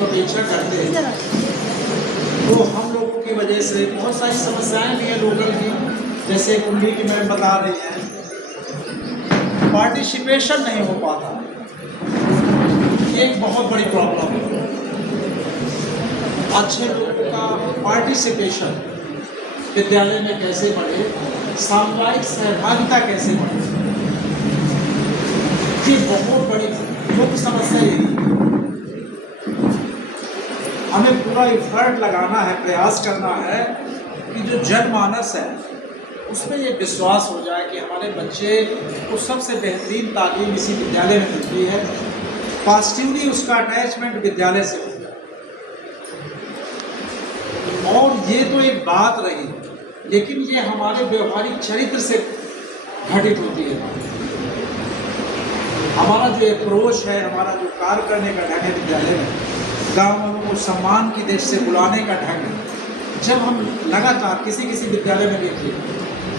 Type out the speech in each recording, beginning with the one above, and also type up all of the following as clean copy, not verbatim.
का पीछा करते हैं, तो हम लोगों की वजह से बहुत सारी समस्याएं भी हैं लोकल की, जैसे कुंडी की मैम बता रही हैं, पार्टिसिपेशन नहीं हो पाता, ये एक बहुत बड़ी प्रॉब्लम है। अच्छे लोगों का पार्टिसिपेशन विद्यालय में कैसे बढ़े, सामुदायिक सहभागिता कैसे बढ़े, ये बहुत बड़ी मुख्य समस्या यही है। हमें पूरा एफर्ट लगाना है, प्रयास करना है कि जो जनमानस है उसमें ये विश्वास हो जाए कि हमारे बच्चे को सबसे बेहतरीन तालीम इसी विद्यालय में मिलती है, पॉजिटिवली उसका अटैचमेंट विद्यालय से हो जाए। और ये तो एक बात रही, लेकिन ये हमारे व्यवहारिक चरित्र से घटित होती है। हमारा जो अप्रोच है, हमारा जो कार्य करने का ढंग है विद्यालय में, गाँव वालों को सम्मान की दृष्टि से बुलाने का ढंग है, जब हम लगातार किसी विद्यालय में देखिए,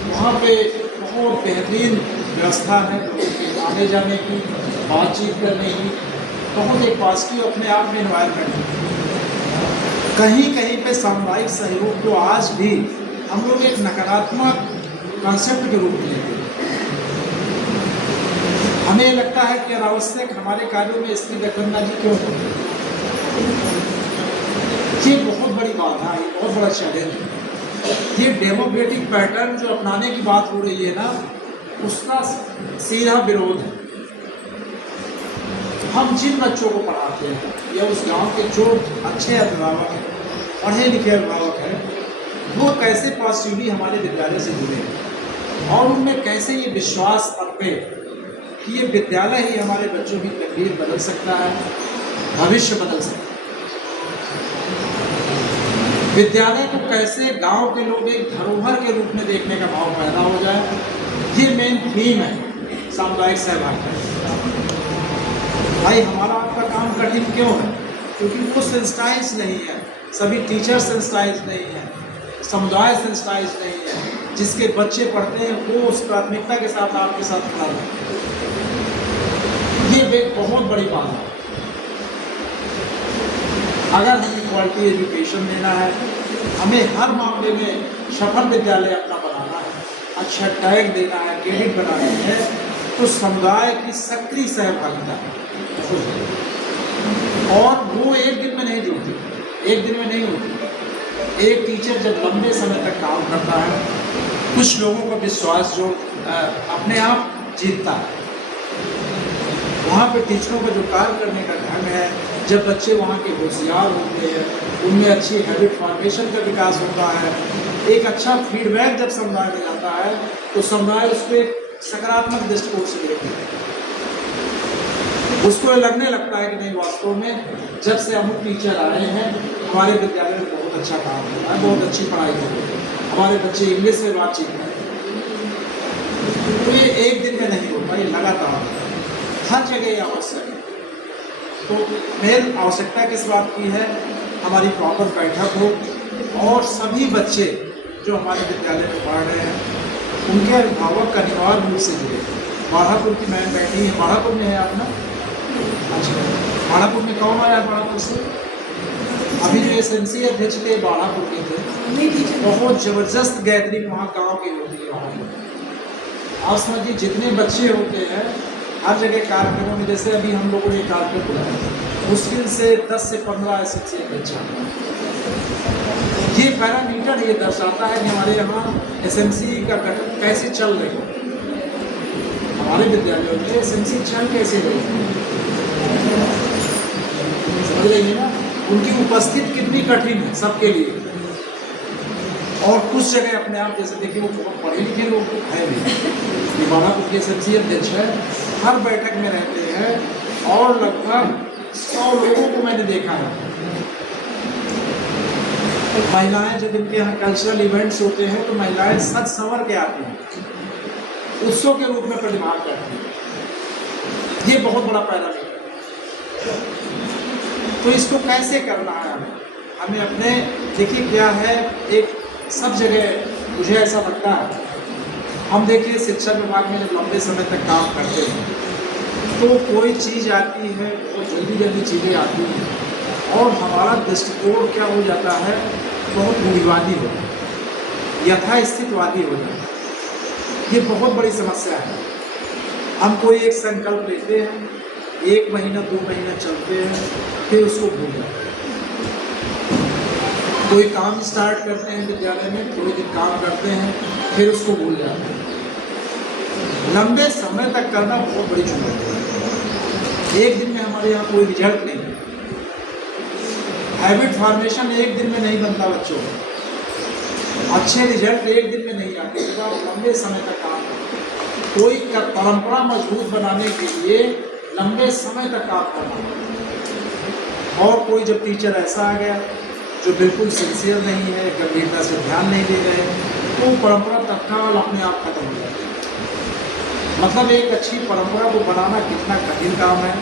वहाँ पे बहुत बेहतरीन व्यवस्था है लोगों के आने जाने की, बातचीत करने की, बहुत एक पॉजिटिव अपने आप में इन्वायरमेंट है। कहीं कहीं पे सामुदायिक सहयोग को आज भी हम लोग एक नकारात्मक कॉन्सेप्ट के रूप में लेते हैं। हमें लगता है कि अनावश्यक हमारे कार्यों में इसकी दखलंदाजी क्यों होती है। ये बहुत बड़ी बाधा है, बहुत बड़ा चैलेंज है। ये डेमोक्रेटिक पैटर्न जो अपनाने की बात हो रही है ना, उसका सीधा विरोध है। हम जिन बच्चों को पढ़ाते हैं या उस गांव के जो अच्छे अभिभावक हैं, पढ़े लिखे अभिभावक हैं, वो कैसे पॉजिटिवली हमारे विद्यालय से जुड़े और उनमें कैसे ये विश्वास रखे कि ये विद्यालय ही हमारे बच्चों की तकदीर बदल सकता है, भविष्य बदल सकता है। विद्यालय को कैसे गांव के लोग एक धरोहर के रूप में देखने का भाव पैदा हो जाए, ये मेन थीम है सामुदायिक सहभागिता। भाई हमारा आपका काम कठिन क्यों है? क्योंकि वो सेंसिटाइज नहीं है, सभी टीचर सेंसिटाइज नहीं है, समुदाय सेंसिटाइज नहीं है, जिसके बच्चे पढ़ते हैं वो उस प्राथमिकता के साथ आपके साथ खड़ा है। ये एक बहुत बड़ी बात है। अगर हमें क्वालिटी एजुकेशन देना है, हमें हर मामले में सफल विद्यालय अपना बनाना है, अच्छा टैग देना है, क्रेडिट बनाना है, तो समुदाय की सक्रिय सहभागिता और वो एक दिन में नहीं जुड़ती, एक दिन में नहीं होती। एक टीचर जब लंबे समय तक काम करता है, कुछ लोगों का विश्वास जो अपने आप जीतता है, वहाँ पे टीचरों का जो कार्य करने का ढंग है, जब बच्चे वहाँ के होशियार होते हैं, उनमें अच्छी हैबिट फॉर्मेशन का विकास होता है, एक अच्छा फीडबैक जब समुदाय में जाता है, तो समुदाय उस पर सकारात्मक दृष्टिकोण से देखते हैं। उसको लगने लगता है कि नहीं, वास्तव में जब से अमुक टीचर आए हैं हमारे विद्यालय में बहुत अच्छा काम हो रहा है, बहुत अच्छी पढ़ाई हो रही है, हमारे बच्चे इंग्लिश में बातचीत करें। तो ये एक दिन में नहीं होता, ये लगातार हर जगह ये आवश्यक है। तो मेन आवश्यकता किस बात की है? हमारी प्रॉपर बैठक हो और सभी बच्चे जो हमारे विद्यालय में पढ़ रहे हैं उनके अभिभावक अनिवार्य रूप से जुड़े। बाढ़ापुर की मैम बैठी है, बाढ़ापुर में है आप ना? अच्छा, बाढ़ापुर में कौन आया बाढ़ापुर से? अभी जो SMC अध्यक्ष थे बाढ़ापुर के थे, बहुत ज़बरदस्त गैदरिंग वहाँ गाँव की होती है। वहाँ आप समझिए जितने बच्चे होते हैं हर जगह कार्यक्रमों में, जैसे अभी हम लोगों ने कार्यक्रम बुलाया, मुश्किल से 10 से 15 SMC बच्चा। ये पैरामीटर ये दर्शाता है कि हमारे यहाँ SMC का गठन कैसे चल रही है, हमारे विद्यालयों में SMC चल कैसे रही है, समझ रही है ना? उनकी उपस्थिति कितनी कठिन है सबके लिए। और कुछ जगह अपने आप जैसे देखिए वो बहुत पढ़े लिखे लोग हैं भी, बाढ़ापुर के SMC अध्यक्ष है, हर बैठक में रहते हैं और लगभग 100 लोगों को मैंने देखा है। महिलाएं जब इनके यहाँ कल्चरल इवेंट्स होते हैं तो महिलाएं सज संवर के आती हैं, उत्सव के रूप में प्रतिभाग करती हैं। ये बहुत बड़ा पैरामीटर। तो इसको कैसे करना है हमें अपने, देखिए क्या है, एक सब जगह मुझे ऐसा लगता है, हम देखिए शिक्षा विभाग में जब लंबे समय तक काम करते हैं तो कोई चीज़ आती है, बहुत जल्दी चीज़ें आती हैं और हमारा दृष्टिकोण क्या हो जाता है, बहुत रूढ़िवादी हो जाता है, यथास्थितवादी हो जाता है। ये बहुत बड़ी समस्या है। हम कोई एक संकल्प लेते हैं, 1 महीना 2 महीना चलते हैं, फिर उसको भूल जाते हैं। कोई काम स्टार्ट करते हैं विद्यालय में, थोड़े दिन काम करते हैं, फिर उसको भूल जाते हैं। लंबे समय तक करना बहुत बड़ी चुनौती है। एक दिन में हमारे यहाँ कोई रिजल्ट नहीं है। हैबिट फॉर्मेशन एक दिन में नहीं बनता बच्चों को। अच्छे रिजल्ट एक दिन में नहीं आते, जब आप लंबे समय तक काम करते। कोई परंपरा मजबूत बनाने के लिए लंबे समय तक काम करना पड़ता। और कोई जब टीचर ऐसा आ गया जो बिल्कुल सिंसियर नहीं है, गंभीरता से ध्यान नहीं दे रहे, तो परंपरा तत्काल अपने आप खत्म हो जाती है। मतलब एक अच्छी परंपरा को बनाना कितना कठिन काम है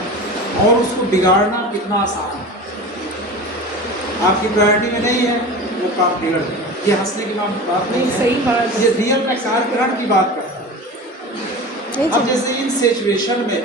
और उसको बिगाड़ना कितना आसान है। आपकी प्रायोरिटी में नहीं है, वो काम बिगड़ जाए। ये हंसने की बात नहीं है, सही बात। ये रियल में कार्यकरण की बात करता है। अब जैसे इन सिचुएशन में